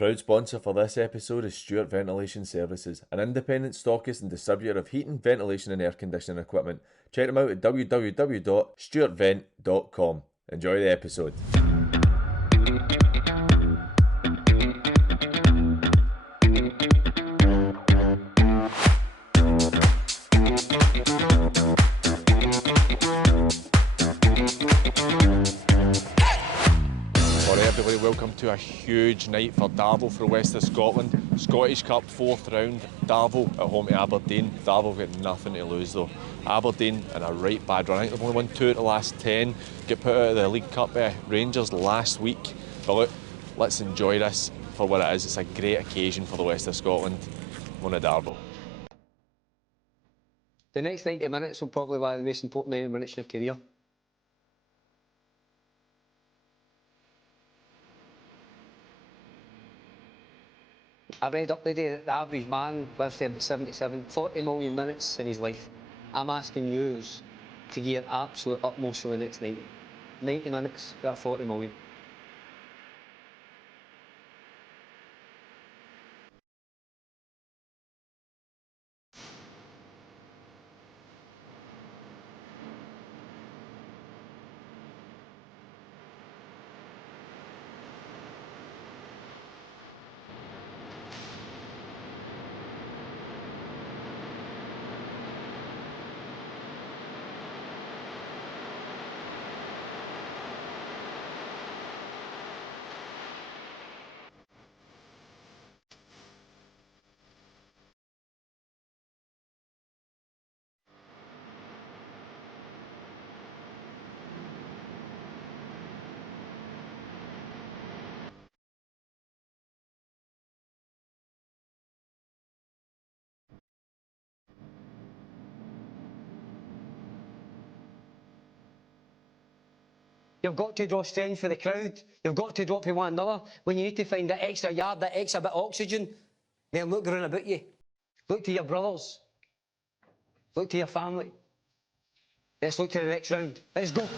Proud sponsor for this episode is Stewart Ventilation Services, an independent stockist and distributor of heating, ventilation and air conditioning equipment. Check them out at www.stewartvent.com. Enjoy the episode. Welcome to a huge night for Darvel for the west of Scotland. Scottish Cup 4th round, Darvel at home to Aberdeen. Darvel got nothing to lose though. Aberdeen in a right bad run. I think they've only won 2 of the last 10. Get put out of the League Cup by Rangers last week. But look, let's enjoy this for what it is. It's a great occasion for the west of Scotland. One of Darvel. The next 90 minutes will probably be the most important 90 minutes of your career. I read up today that the average man lives to 40 million minutes in his life. I'm asking you to give your absolute utmost for the next 90. 90 minutes, we're at 40 million. You've got to draw strength for the crowd. You've got to drop for one another. When you need to find that extra yard, that extra bit of oxygen, then look around about you. Look to your brothers. Look to your family. Let's look to the next round. Let's go.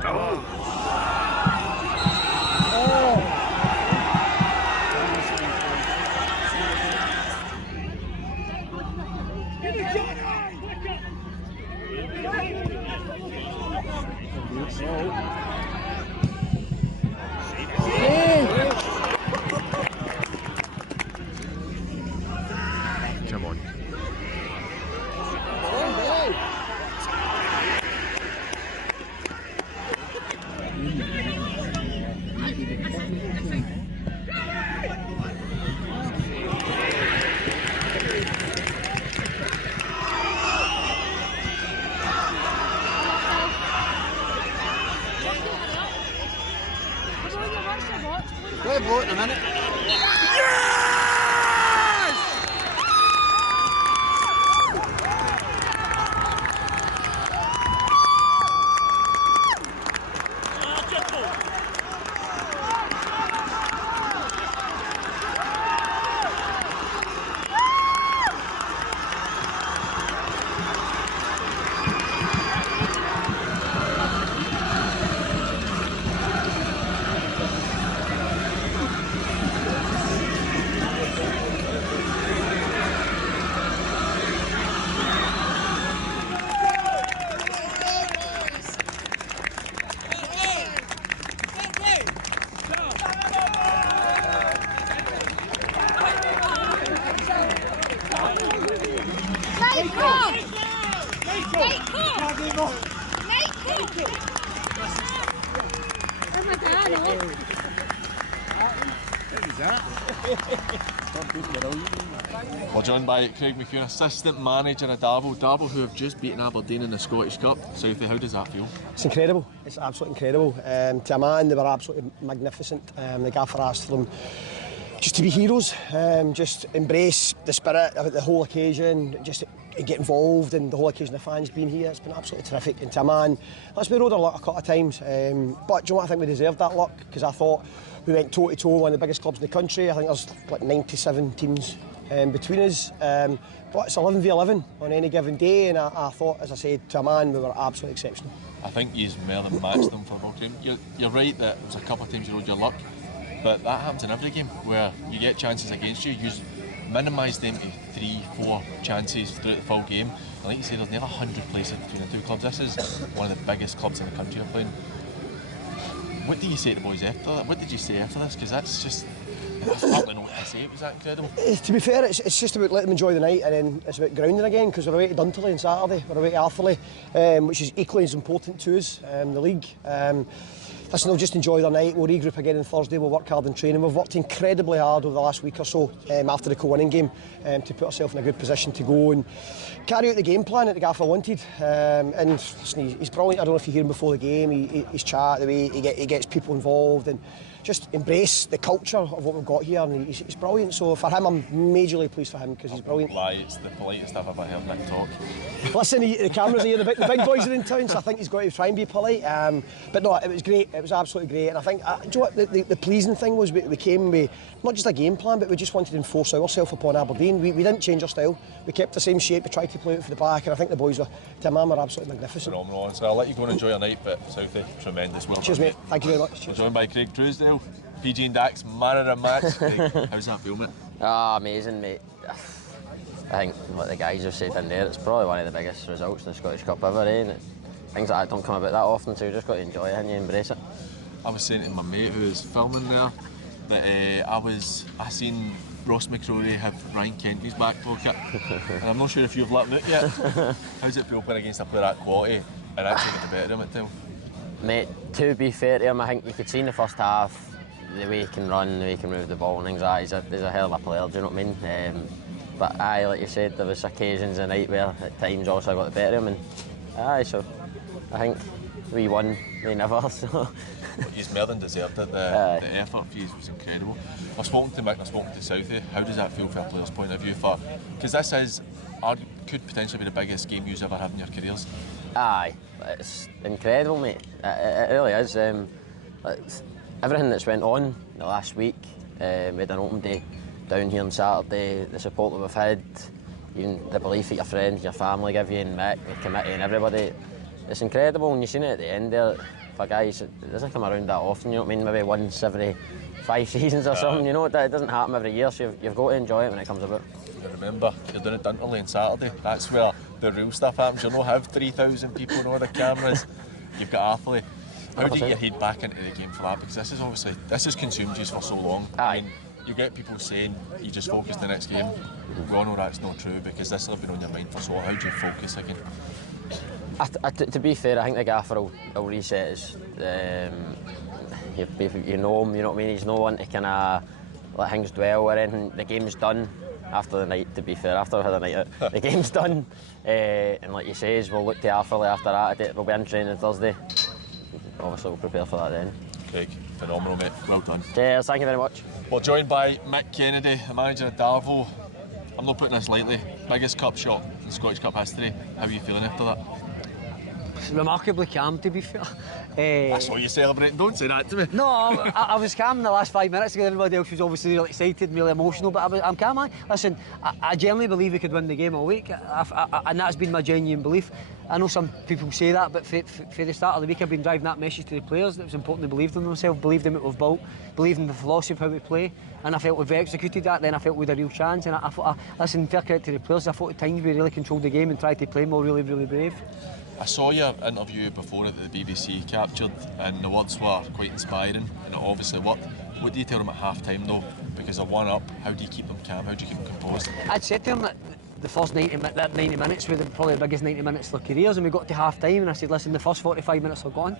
Come on. Good vote in a minute. We're joined by Craig McEwen, assistant manager of Darvel. Darvel, who have just beaten Aberdeen in the Scottish Cup. Southie, how does that feel? It's incredible. It's absolutely incredible. To a man, they were absolutely magnificent. The gaffer asked for them just to be heroes, just embrace the spirit of the whole occasion, just get involved in the whole occasion. The fans being here, it's been absolutely terrific. And to a man, we rode our luck a couple of times, but do you know what, I think we deserved that luck, because I thought we went toe to toe, one of the biggest clubs in the country. I think there's like 97 teams between us, but it's 11 v 11 on any given day, and I thought, as I said, to a man, we were absolutely exceptional. I think you've more than matched them for a ball game. You're right that it was a couple of times you rode your luck, but that happens in every game where you get chances against you. You minimise them to 3-4 chances throughout the full game. And like you say, there's never 100 places between the two clubs. This is one of the biggest clubs in the country you're playing. What do you say to the boys after that? What did you say after this? Because that's just, I don't know what to say. Was that incredible? To be fair, it's just about letting them enjoy the night, and then it's about grounding again, because we're away to Dunterley on Saturday, we're away to Arthurlie, which is equally as important to us, the league. Listen, they'll just enjoy their night. We'll regroup again on Thursday. We'll work hard in training. We've worked incredibly hard over the last week or so after the co-winning game to put ourselves in a good position to go and carry out the game plan that the gaffer wanted. And listen, he's brilliant. I don't know if you hear him before the game. He's chat, the way he gets people involved, and just embrace the culture of what we've got here, and he's brilliant. So for him, I'm majorly pleased for him because he's brilliant. Lie, it's the politest I've ever heard Nick talk. Listen, the cameras are here, the big boys are in town, so I think he's got to try and be polite. But no, it was great. It was absolutely great. And I think, do you know what, the pleasing thing was we came with not just a game plan, but we just wanted to enforce ourselves upon Aberdeen. We didn't change our style. We kept the same shape. We tried to play out for the back, and I think the boys were, to a man, were absolutely magnificent. Phenomenal. So I'll let you go and enjoy your night, but Southie, tremendous. Well Cheers, done, mate. Thank you very much. We're joined by Craig Truesdale, PG and Dax, man of the match. Craig, how's that feel, mate? Amazing, mate. I think what the guys have said in there, it's probably one of the biggest results in the Scottish Cup ever, eh? And things like that don't come about that often, so you just got to enjoy it and you embrace it. I was saying to my mate who was filming there that I seen Ross McCrory have Ryan Kent in his back pocket, and I'm not sure if you've let him out yet. How's it feel playing against a player that quality and actually get the better of him at times? Mate, to be fair to him, I think you could see in the first half the way he can run, the way he can move the ball and things like that. He's a hell of a player, do you know what I mean? But aye, like you said, there was occasions a night where at times also I got the better of him, and aye, so I think we won, they never. So. He's more than deserved it. The effort for you was incredible. I've spoken to Mick and I've spoken to Southie. How does that feel from a player's point of view? Because this could potentially be the biggest game you've ever had in your careers. Aye, it's incredible, mate. It really is. Everything that's went on the last week, we had an open day down here on Saturday, the support that we've had, even the belief that your friends, your family give you, and Mick, the committee and everybody, it's incredible. And you've seen it at the end there, for guys, it doesn't come around that often, you know what I mean, maybe once every 5 seasons or something, you know, it doesn't happen every year, so you've got to enjoy it when it comes about. Remember, you're doing it Dunterley on Saturday, that's where the real stuff happens. You'll not have 3,000 people on all the cameras, you've got Athley. How do you get your head back into the game for that? Because this has consumed you for so long. Aye. I mean, you get people saying you just focus the next game. We all know that's not true because this will have been on your mind for so long. How do you focus again? To be fair, I think the gaffer will reset us. You know him, you know what I mean? He's no one to kind of let things dwell or anything. The game's done after the night, to be fair, after we had a night out. The game's done. And like you say, we'll look to Arthurly after that. We'll be in training Thursday. Obviously, we'll prepare for that then. Craig, phenomenal, mate. Well done. Cheers, thank you very much. We're joined by Mick Kennedy, the manager of Darvel. I'm not putting this lightly. Biggest cup shot in Scottish Cup history. How are you feeling after that? Remarkably calm, to be fair. That's what you celebrating. Don't say that to me. No, I was calm in the last 5 minutes because everybody else was obviously really excited and really emotional, but I'm calm, man. Listen, I genuinely believe we could win the game all week, and that's been my genuine belief. I know some people say that, but for the start of the week I've been driving that message to the players that it was important to believe in themselves, believe in what we've built, believe in the philosophy of how we play, and I felt we've executed that. Then I felt we had a real chance, and I thought, listen, fair credit to the players, I thought at times we really controlled the game and tried to play more really, really brave. I saw your interview before that the BBC captured, and the words were quite inspiring, and it obviously worked. What do you tell them at half time though? Because they're 1 up, how do you keep them calm, how do you keep them composed? I'd said to them that the first 90 minutes were probably the biggest 90 minutes of their careers, and we got to half time and I said, listen, the first 45 minutes are gone.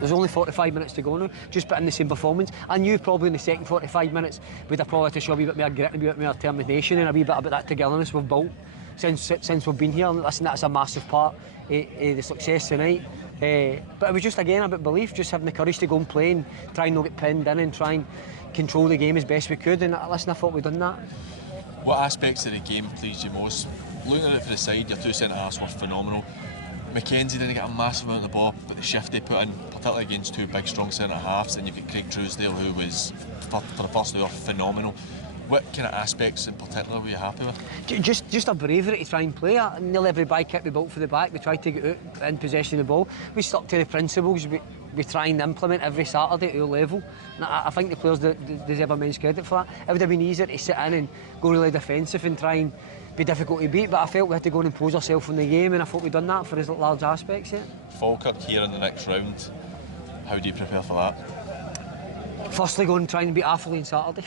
There's only 45 minutes to go now, just put in the same performance. I knew probably in the second 45 minutes we'd have probably to show a wee bit more grit, a wee bit more determination and a wee bit about that togetherness we've built since we've been here. And listen, that's a massive part of the success tonight. But it was just again about belief, just having the courage to go and play and try and not get pinned in and try and control the game as best we could. And listen, I thought we'd done that. What aspects of the game pleased you most? Looking at it from the side, your two centre-halves were phenomenal. Mackenzie didn't get a massive amount of the ball, but the shift they put in, particularly against two big strong centre-halves, and you've got Craig Truesdale who was, for the first hour, phenomenal. What kind of aspects in particular were you happy with? Just a bravery to try and play. Nearly every bye kick we built for the back, we tried to get out in possession of the ball. We stuck to the principles we try and implement every Saturday at our level. And I think the players deserve immense credit for that. It would have been easier to sit in and go really defensive and try and be difficult to beat, but I felt we had to go and impose ourselves on the game, and I thought we'd done that for as large aspects. Yeah. Falkirk here in the next round, how do you prepare for that? Firstly, go and try and beat Athley on Saturday.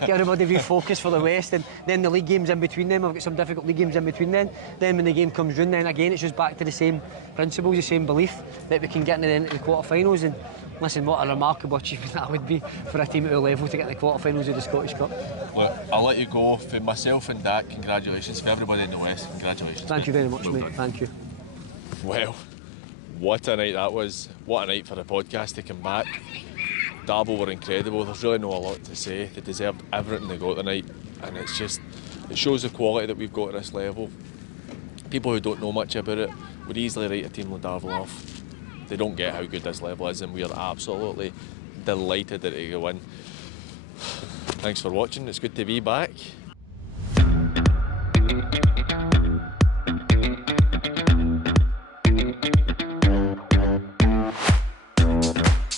Get everybody refocused for the West, and then the league games in between them. I've got some difficult league games in between then. Then when the game comes round, then again it's just back to the same principles, the same belief that we can get into the quarter-finals. And listen, what a remarkable achievement that would be for a team at our level to get in the quarter-finals of the Scottish Cup. Look, I'll let you go. For myself and Dak, congratulations. For everybody in the West, congratulations. Thank you very much, mate. Done. Thank you. Well, what a night that was. What a night for the podcast to come back. Darvel were incredible. There's really not a lot to say. They deserved everything they got tonight, and it shows the quality that we've got at this level. People who don't know much about it would easily write a team like Darvel off. They don't get how good this level is, and we are absolutely delighted that it go win. Thanks for watching. It's good to be back.